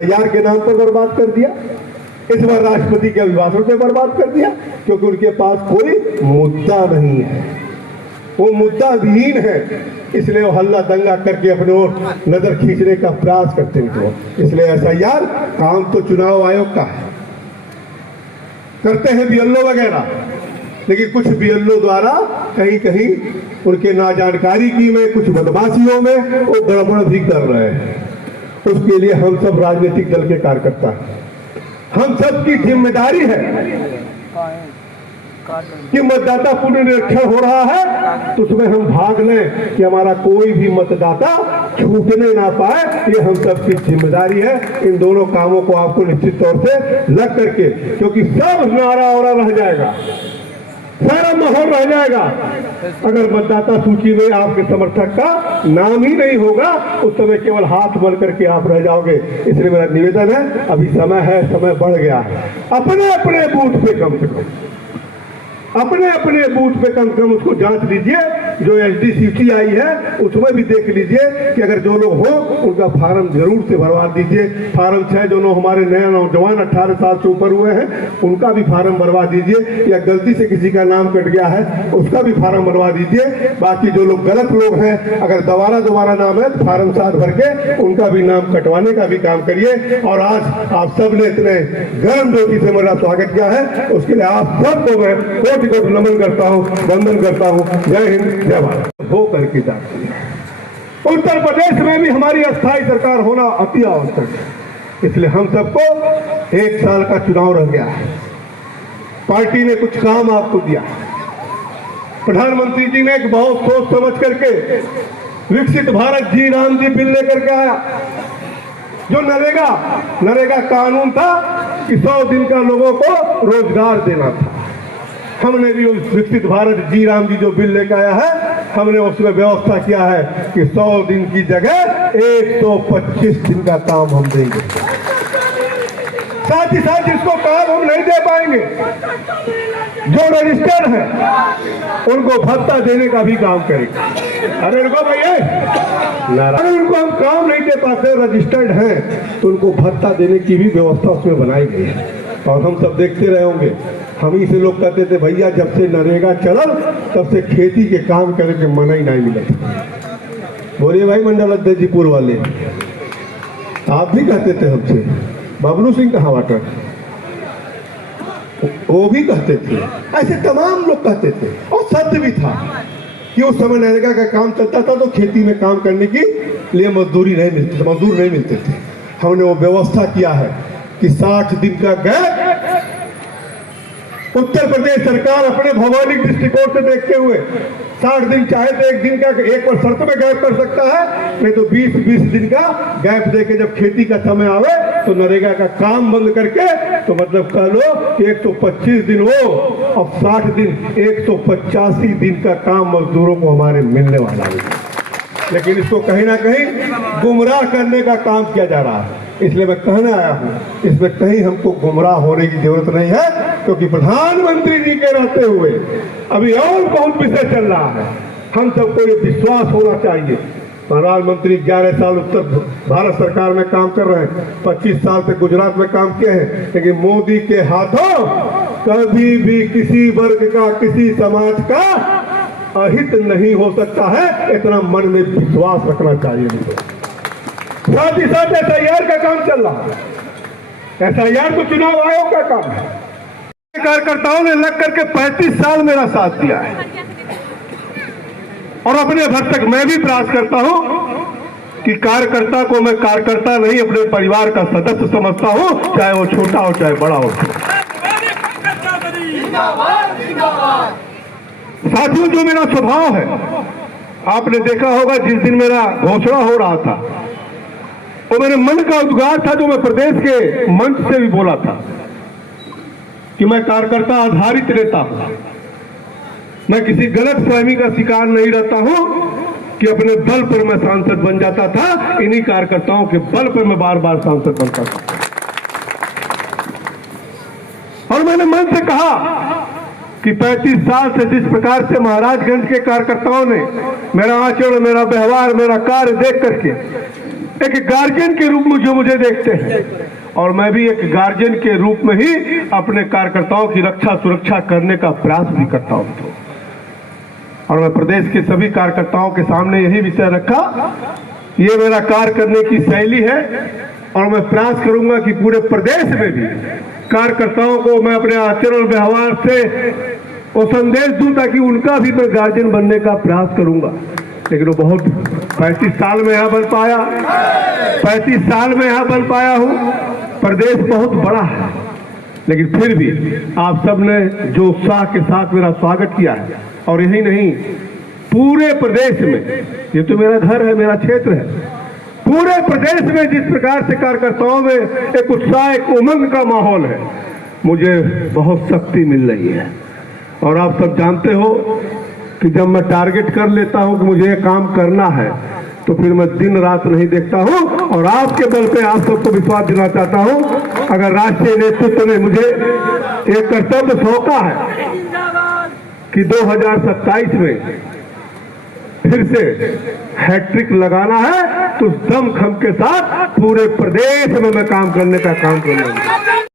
यार के नाम पर बर्बाद कर दिया, इस बार राष्ट्रपति के अभिभाषण पे बर्बाद कर दिया, क्योंकि उनके पास कोई मुद्दा नहीं है, वो मुद्दा विहीन है, इसलिए वो हल्ला दंगा करके अपने ओर नजर खींचने का प्रयास करते हैं। तो इसलिए ऐसा यार काम तो चुनाव आयोग का है, करते हैं बीएलओ वगैरह, लेकिन कुछ बीएलओ द्वारा कहीं कहीं उनके नाजानकारी की में कुछ बदमाशियों में वो गड़बड़ भी कर रहे हैं। उसके लिए हम सब राजनीतिक दल के कार्यकर्ता हैं, हम सब की जिम्मेदारी है कि मतदाता पुनरीक्षण हो रहा है तो उसमें हम भाग लें कि हमारा कोई भी मतदाता छूटने ना पाए, ये हम सब की जिम्मेदारी है। इन दोनों कामों को आपको निश्चित तौर से लग करके, क्योंकि सब नारा और रह जाएगा, सारा माहौल रह जाएगा अगर मतदाता सूची में आपके समर्थक का नाम ही नहीं होगा, उस समय केवल हाथ मल करके आप रह जाओगे। इसलिए मेरा निवेदन है, अभी समय है, समय बढ़ गया है, अपने अपने बूथ पे कम से कम अपने अपने बूथ पे कम से कम उसको जांच लीजिए। जो एसडीसीटी आई है उसमें भी देख लीजिए कि अगर जो लोग हो उनका फार्म जरूर से भरवा दीजिए। फार्म 6 जो लोग हमारे नए नौजवान 18 साल से ऊपर हुए हैं उनका भी फार्म भरवा दीजिए, या गलती से किसी का नाम कट गया है उसका भी फार्म भरवा दीजिए। बाकी जो लोग गलत लोग हैं, अगर दोबारा नाम है तो फार्म 7 भर के उनका भी नाम कटवाने का भी काम करिए। और आज आप सब ने इतने गर्म ज्योति से मेरा स्वागत किया है, उसके लिए आप सबको मैं कोटि कोटि नमन करता हूँ, वंदन करता हूँ। जय हिंद, जय भारत। हो करके जाती है। उत्तर प्रदेश में भी हमारी अस्थायी सरकार होना अति आवश्यक है, इसलिए हम सबको 1 साल का चुनाव रह गया है। पार्टी ने कुछ काम आपको दिया, प्रधानमंत्री जी ने एक बहुत सोच समझ करके विकसित भारत जी राम जी बिल लेकर के आया। जो नरेगा कानून था कि 100 दिन का लोगों को रोजगार देना था, हमने भी उस विकसित भारत जी राम जी जो बिल लेकर आया है, हमने उसमें व्यवस्था किया है कि 100 दिन की जगह 125 दिन का काम हम देंगे। साथ ही साथ जिसको काम हम नहीं दे पाएंगे, जो रजिस्टर्ड है उनको भत्ता देने का भी काम करेंगे। अरे रुको भैया, अगर उनको हम काम नहीं दे पाते, रजिस्टर्ड हैं, तो उनको भत्ता देने की भी व्यवस्था उसमें बनाई गई है। और हम सब देखते रहे होंगे, हम ही से लोग कहते थे भैया जब से नरेगा चलल तब से खेती के काम करे के मना ही नहीं मिला। बोलिए भाई मंडल अध्यक्षपुर वाले, आप भी कहते थे हमसे, बबलू सिंह कहाँ वाटर, वो भी कहते थे, ऐसे तमाम लोग कहते थे। और सत्य भी था कि उस समय नरेगा का काम चलता था तो खेती में काम करने के लिए मजदूर नहीं मिलते थे। हमने वो व्यवस्था किया है कि 60 दिन का गैप उत्तर प्रदेश सरकार अपने भौगोलिक दृष्टिकोण से देखते हुए 60 दिन चाहे तो 1 दिन का एक पर शर्त में गैप कर सकता है, नहीं तो 20-20 दिन का गैप देके जब खेती का समय आवे तो नरेगा का काम बंद करके, तो मतलब कह लो कि 125 दिन हो और 60 दिन 185 दिन का काम मजदूरों को हमारे मिलने वाला है। लेकिन इसको कहीं ना कहीं गुमराह करने का काम किया जा रहा है। इसलिए मैं कहने आया हूँ, इसमें कहीं हमको गुमराह होने की जरूरत नहीं है, क्योंकि प्रधानमंत्री जी के रहते हुए अभी और बहुत विषय चल रहा है। हम सबको ये विश्वास होना चाहिए, प्रधानमंत्री 11 साल उत्तर भारत सरकार में काम कर रहे हैं, 25 साल से गुजरात में काम किए हैं, लेकिन मोदी के हाथों कभी भी किसी वर्ग का, किसी समाज का अहित नहीं हो सकता है, इतना मन में विश्वास रखना चाहिए। साथ ही साथ एसआईआर का काम चल रहा है, एसआईआर तो चुनाव आयोग का काम है। कार्यकर्ताओं ने लग करके 35 साल मेरा साथ दिया है, और अपने भर तक मैं भी प्रयास करता हूं कि कार्यकर्ता को मैं कार्यकर्ता नहीं, अपने परिवार का सदस्य समझता हूं, चाहे वो छोटा हो चाहे बड़ा हो। साथियों, जो मेरा स्वभाव है, आपने देखा होगा जिस दिन मेरा घोषणा हो रहा था, वो मेरे मन का उद्गार था, जो मैं प्रदेश के मंच से भी बोला था कि मैं कार्यकर्ता आधारित रहता हूं, मैं किसी गलत फहमी का शिकार नहीं रहता हूं कि अपने बल पर मैं सांसद बन जाता था। इन्हीं कार्यकर्ताओं के बल पर मैं बार बार सांसद बनता था। और मैंने मन से कहा कि 35 साल से जिस प्रकार से महाराजगंज के कार्यकर्ताओं ने मेरा आचरण, मेरा व्यवहार, मेरा कार्य देख करके एक गार्जियन के रूप में जो मुझे देखते हैं, और मैं भी एक गार्जियन के रूप में ही अपने कार्यकर्ताओं की रक्षा सुरक्षा करने का प्रयास भी करता हूं। और मैं प्रदेश के सभी कार्यकर्ताओं के सामने यही विषय रखा, ये मेरा कार्य करने की शैली है, और मैं प्रयास करूंगा कि पूरे प्रदेश में भी कार्यकर्ताओं को मैं अपने आचरण व्यवहार से वो संदेश दूं, ताकि उनका भी मैं गार्जियन बनने का प्रयास करूंगा। लेकिन वो बहुत 35 साल में यहाँ बन पाया, 35 साल में यहाँ बन पाया हूँ। प्रदेश बहुत बड़ा है, लेकिन फिर भी आप सबने जो उत्साह के साथ मेरा स्वागत किया है, और यही नहीं पूरे प्रदेश में, ये तो मेरा घर है, मेरा क्षेत्र है, पूरे प्रदेश में जिस प्रकार से कार्यकर्ताओं में एक उत्साह, एक उमंग का माहौल है, मुझे बहुत शक्ति मिल रही है। और आप सब जानते हो कि जब मैं टारगेट कर लेता हूं कि मुझे ये काम करना है, तो फिर मैं दिन रात नहीं देखता हूं। और आपके बल पे आप सबको विश्वास दिलाना चाहता हूं, अगर राष्ट्रीय नेतृत्व ने मुझे एक कर्तव्य सौंपा है कि 2027 में फिर से हैट्रिक लगाना है, तो दमखम के साथ पूरे प्रदेश में मैं काम करने का काम करूंगा।